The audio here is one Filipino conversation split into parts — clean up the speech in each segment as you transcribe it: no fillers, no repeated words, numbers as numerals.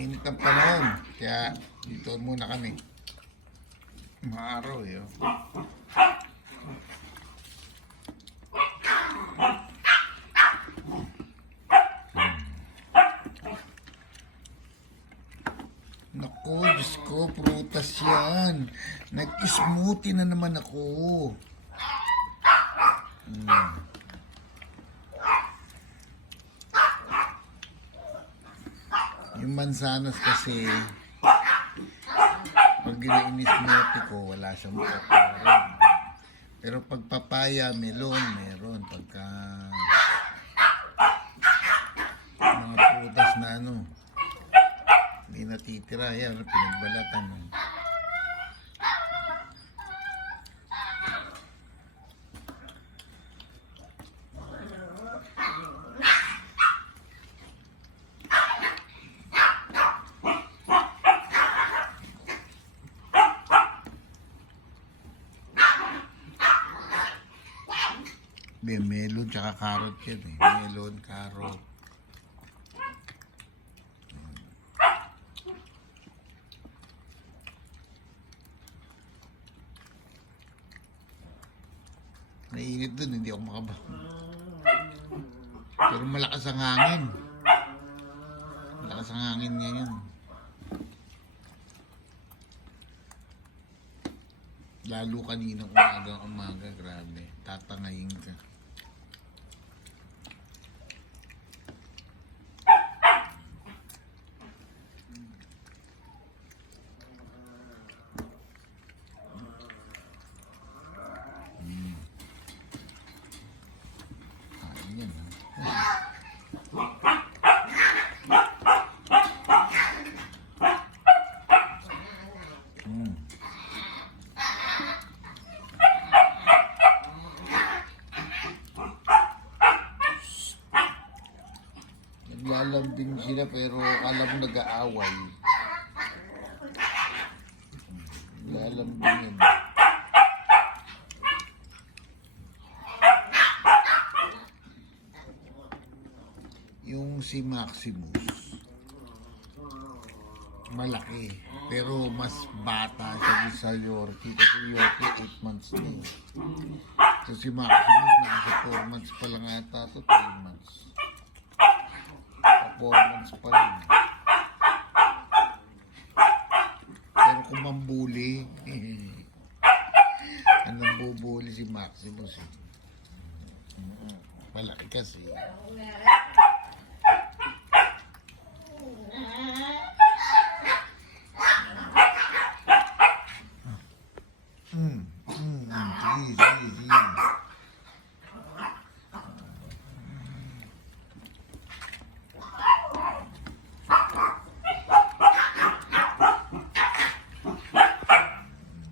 Mainit ang panahon. Kaya dito muna kami. Maaraw eh. Oh. Naku, Diyos ko, prutas yan. Nag-smoothie na naman ako. Yung mansanas kasi, pag gina-smoothie ko, wala siyang makaparin. Pero pag papaya, melon, meron. Pagka mga prutas na ano, hindi natitira yan, pinagbalatan. May melon tsaka carrot yan eh. Melon, carrot. Nainit dun, hindi ako makaba. Pero malakas ang hangin. Malakas ang hangin ngayon. Lalo kaninang umaga, grabe. Tatangayin ka. Naglalambing sila pero alam mo nag-aaway. Naglalambing yun. Yung si Maximus, malaki. Pero mas bata siya sa Yorkie. Kasi Yorkie 8 months na eh. So si Maximus, nasa 4 months pa lang ata ito, 3 months. 4 months pa lang. Pero kung mambuli, anong bubuli si Maximus eh. Malaki kasi. Sige.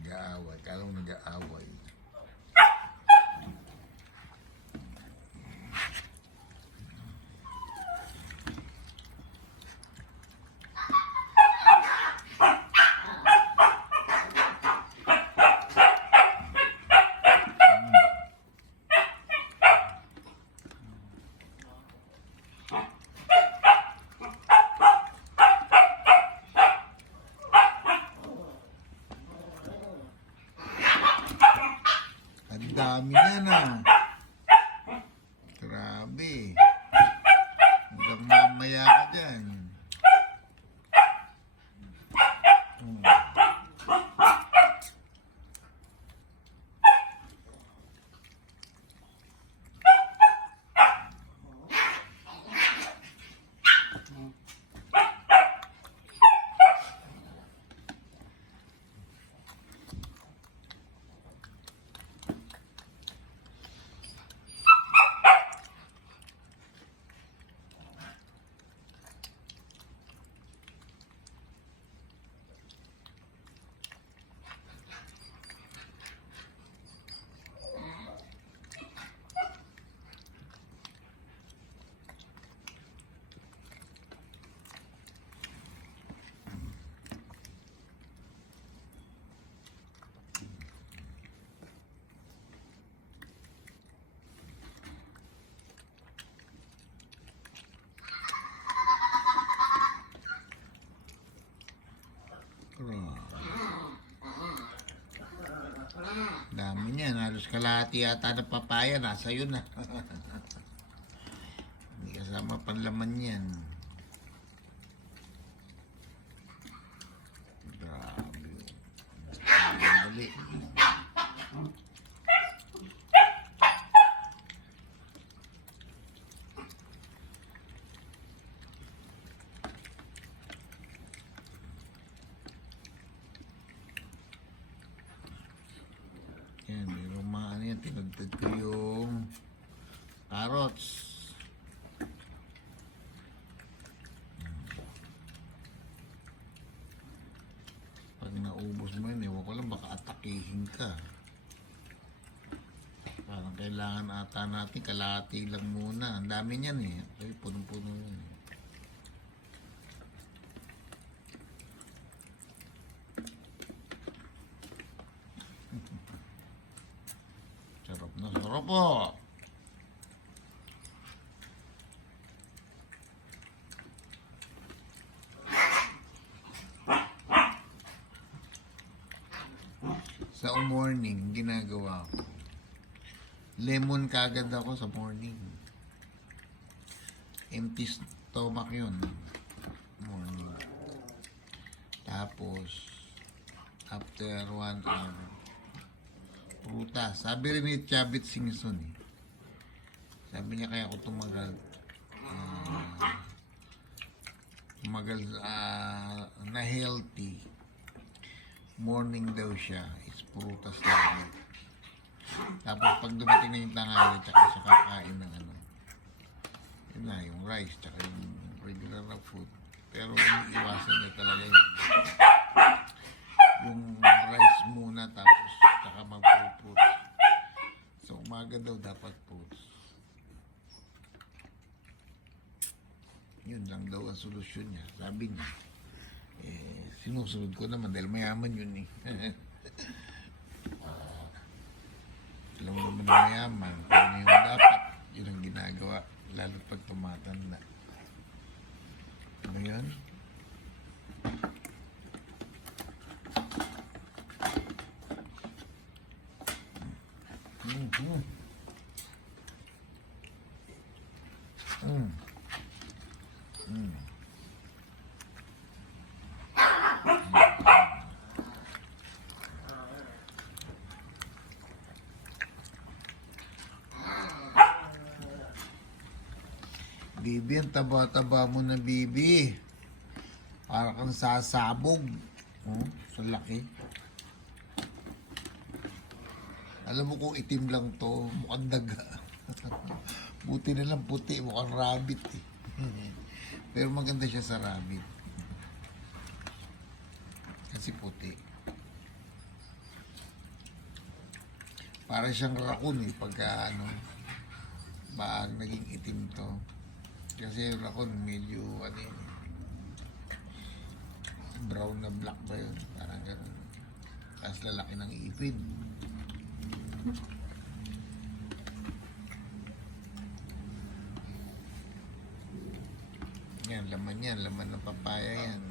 Nag-aaway, kalong nag-aaway. Ang dami na na. Grabe. Hanggang mamaya ka dyan. halos kalahati yata ng papaya, nasa yun na. Hindi kasama panlaman yan. Grabe. Dali. Yan, yung mga ano yan, tinagtad ko yung carrots. Pag naubos mo yun, ewan ko lang, baka atakihin ka. Parang kailangan ata natin, kalahati lang muna. Ang dami niyan eh. Ay, punong-puno yun. Sarap na sarap po. Sa morning, ginagawa ko. Lemon kagad ako sa morning. Empty stomach yun. Morning. Tapos, after 1 hour, prutas. Sabi rin ni Chavit Singson eh. Sabi niya kaya ako tumagal. Na healthy. Morning daw siya. Is prutas lagi. Tapos pag dumating na yung tanghali, tsaka siya kakain ng ano. Yun na, yung rice, tsaka yung regular na food. Pero iwasan niya talaga yun. Yung rice muna, tapos tsaka mag-fruit. So umaga daw dapat fruits. Yun lang daw ang solusyon niya. Sabi niya. Sinusunod ko naman dahil mayaman yun eh. Alam mo naman na mayaman. Kung ano yung dapat, yun ang ginagawa. Lalo pag tumatanda. Ano yun? Mm-hmm. Mm. Mm. Bibi, ang taba-taba mo na, Bibi. Para kang sasabog. Oh, sa laki. Alam mo kung itim lang to, mukhang daga. Buti na lang puti, mukhang rabbit eh. Pero maganda siya sa rabbit. Kasi puti. Para siyang raccoon eh, pagka ano, baag naging itim to. Kasi yung raccoon medyo ano yun, brown na black ba yun, parang gano'n. Tapos lalaki ng ipin. Yan, laman ng papaya yan.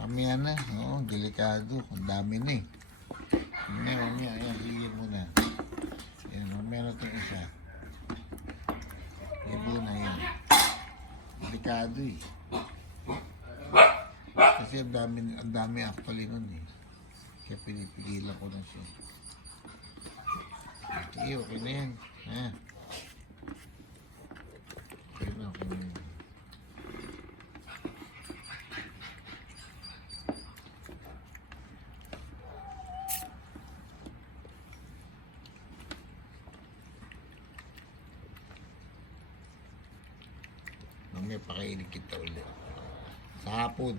Mamaya na. Oo, delikado. Ang dami na eh. Mamaya. Ayan, higit mo na. Ayan, mamaya na itong isa. Ibo na yan. Delikado eh. Kasi ang dami actually nun eh. Kaya pinipigilan ko na siya. Okay na yan. Ha? Okay na yan. Mamaya pakainin kita ulit. Sa hapon.